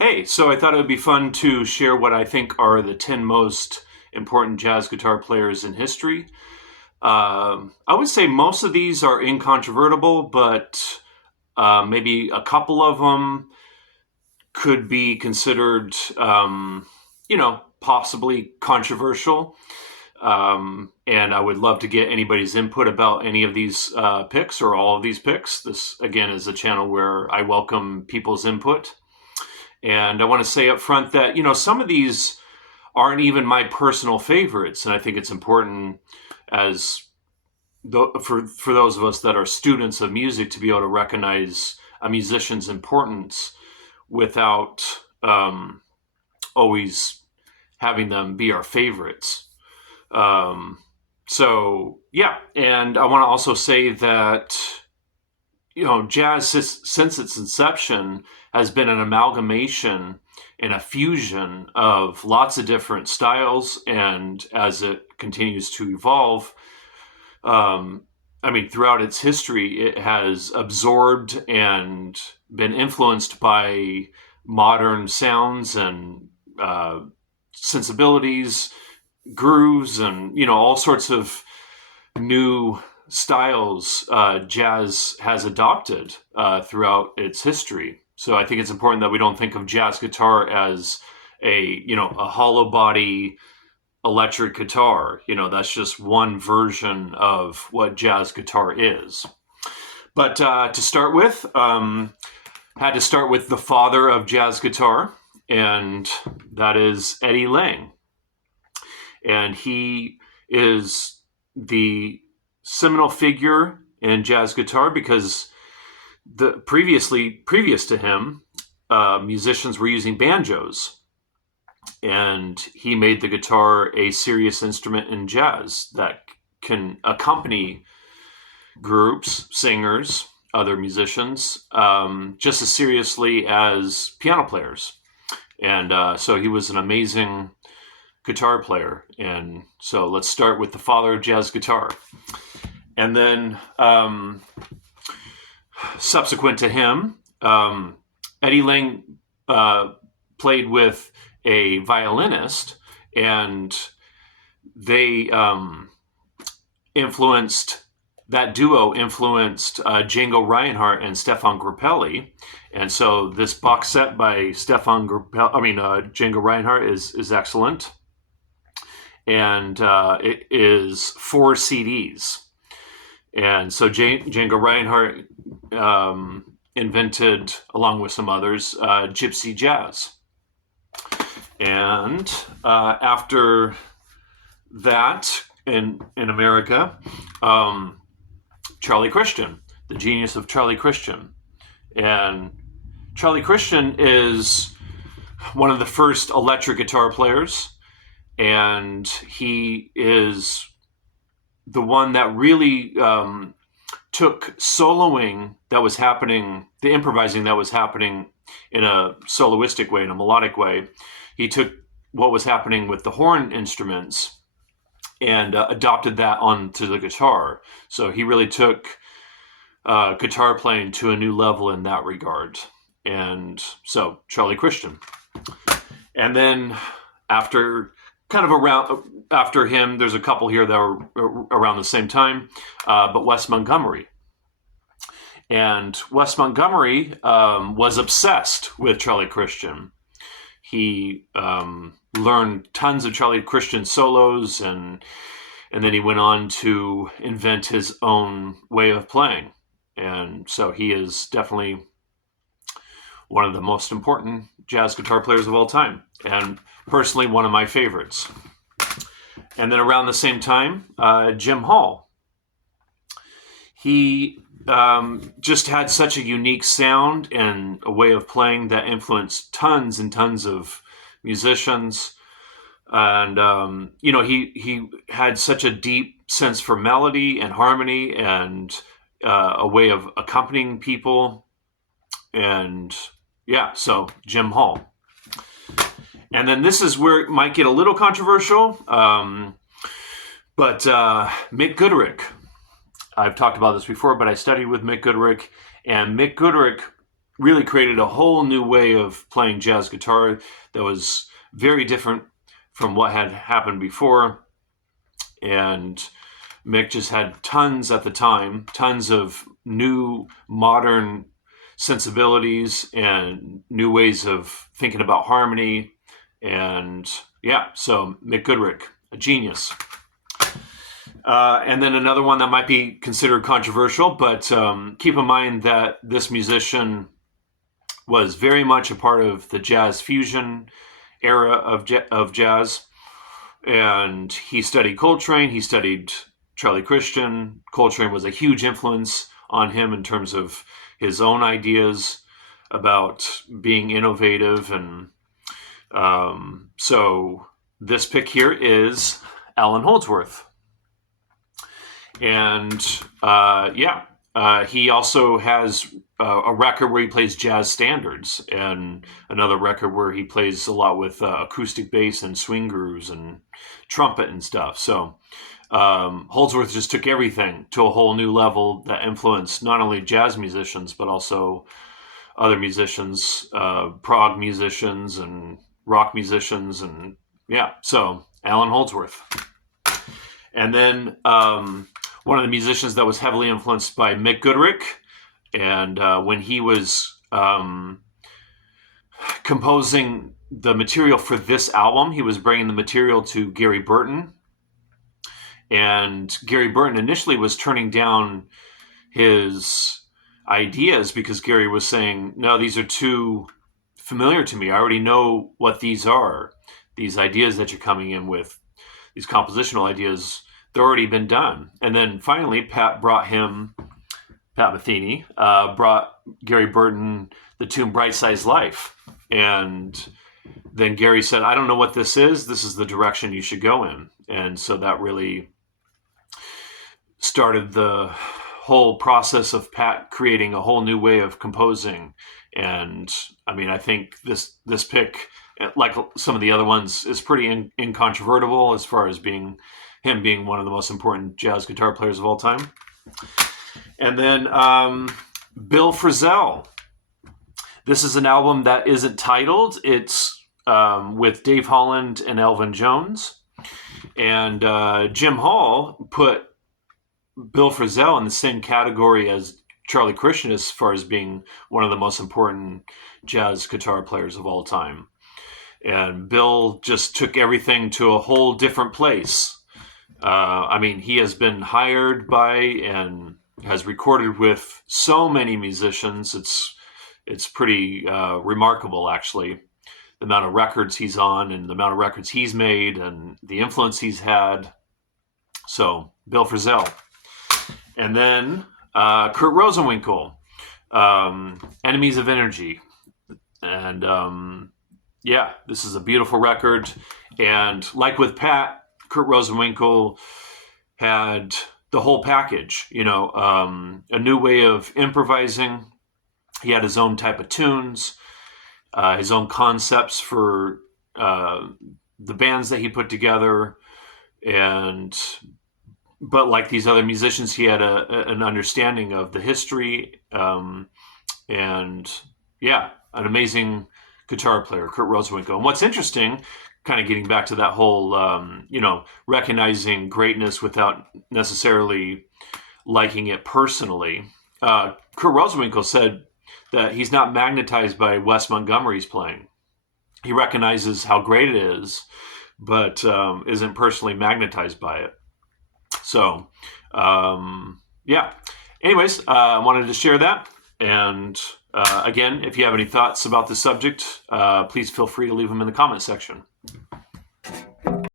Hey, so I thought it would be fun to share what I think are the 10 most important jazz guitar players in history. I would say most of these are incontrovertible, but maybe a couple of them could be considered, possibly controversial. And I would love to get anybody's input about any of these picks or all of these picks. This, again, is a channel where I welcome people's input. And I want to say up front that, some of these aren't even my personal favorites. And I think it's important as for those of us that are students of music to be able to recognize a musician's importance without always having them be our favorites. Um, so, yeah. And I want to also say that jazz since its inception has been an amalgamation and a fusion of lots of different styles. And as it continues to evolve, throughout its history, it has absorbed and been influenced by modern sounds and sensibilities, grooves, and all sorts of new styles jazz has adopted throughout its history. So I think it's important that we don't think of jazz guitar as a hollow body electric guitar. That's just one version of what jazz guitar is. But to start with, had to start with the father of jazz guitar, and that is Eddie Lang. And he is the seminal figure in jazz guitar because previous to him, musicians were using banjos, and he made the guitar a serious instrument in jazz that can accompany groups, singers, other musicians, just as seriously as piano players. And so he was an amazing guitar player. And so let's start with the father of jazz guitar. And then subsequent to him, Eddie Lang played with a violinist, and they that duo influenced Django Reinhardt and Stefan Grappelli. And so this box set by Django Reinhardt is excellent. And it is 4 CDs. And so Django Reinhardt invented, along with some others, gypsy jazz. And after that, in America, Charlie Christian, the genius of Charlie Christian. And Charlie Christian is one of the first electric guitar players, and he is the one that really took soloing that was happening, the improvising that was happening in a soloistic way, in a melodic way. He took what was happening with the horn instruments and adopted that onto the guitar. So he really took guitar playing to a new level in that regard. And so Charlie Christian. And then after him, there's a couple here that are around the same time, but Wes Montgomery. And Wes Montgomery was obsessed with Charlie Christian. He learned tons of Charlie Christian solos, and then he went on to invent his own way of playing. And so he is definitely one of the most important jazz guitar players of all time, and personally one of my favorites. And then around the same time, Jim Hall. He just had such a unique sound and a way of playing that influenced tons and tons of musicians. And, he had such a deep sense for melody and harmony and a way of accompanying people. And so Jim Hall. And then this is where it might get a little controversial, but Mick Goodrick. I've talked about this before, but I studied with Mick Goodrick, and Mick Goodrick really created a whole new way of playing jazz guitar that was very different from what had happened before. And Mick just had tons at the time, tons of new modern sensibilities and new ways of thinking about harmony. And yeah, so Mick Goodrick, a genius. And then another one that might be considered controversial, but keep in mind that this musician was very much a part of the jazz fusion era of jazz. And he studied Coltrane, he studied Charlie Christian. Coltrane was a huge influence on him in terms of his own ideas about being innovative. And so this pick here is Allan Holdsworth. And he also has a record where he plays jazz standards, and another record where he plays a lot with acoustic bass and swing grooves and trumpet and stuff. So Holdsworth just took everything to a whole new level that influenced not only jazz musicians, but also other musicians, prog musicians and rock musicians. And yeah, so Allan Holdsworth. And then one of the musicians that was heavily influenced by Mick Goodrick, and when he was composing the material for this album, he was bringing the material to Gary Burton. And Gary Burton initially was turning down his ideas because Gary was saying, no, these are too familiar to me. I already know what these are. These ideas that you're coming in with, these compositional ideas, they've already been done. And then finally, Pat Metheny brought Gary Burton the tune Bright Size Life. And then Gary said, I don't know what this is. This is the direction you should go in. And so that really started the whole process of Pat creating a whole new way of composing. And I mean, I think this pick, like some of the other ones, is pretty incontrovertible as far as him being one of the most important jazz guitar players of all time. And then Bill Frisell. This is an album that isn't titled. It's with Dave Holland and Elvin Jones. And Jim Hall put Bill Frisell in the same category as Charlie Christian as far as being one of the most important jazz guitar players of all time. And Bill just took everything to a whole different place. I mean, he has been hired by and has recorded with so many musicians. It's pretty remarkable, actually, the amount of records he's on and the amount of records he's made and the influence he's had. So, Bill Frisell. And then Kurt Rosenwinkel, Enemies of Energy. And this is a beautiful record. And like with Pat, Kurt Rosenwinkel had the whole package, a new way of improvising. He had his own type of tunes, his own concepts for the bands that he put together. But like these other musicians, he had an understanding of the history, an amazing guitar player, Kurt Rosenwinkel. And what's interesting, kind of getting back to that whole, recognizing greatness without necessarily liking it personally. Kurt Rosenwinkel said that he's not magnetized by Wes Montgomery's playing. He recognizes how great it is, but isn't personally magnetized by it. So, Anyways, I wanted to share that. And again, if you have any thoughts about the subject, please feel free to leave them in the comment section.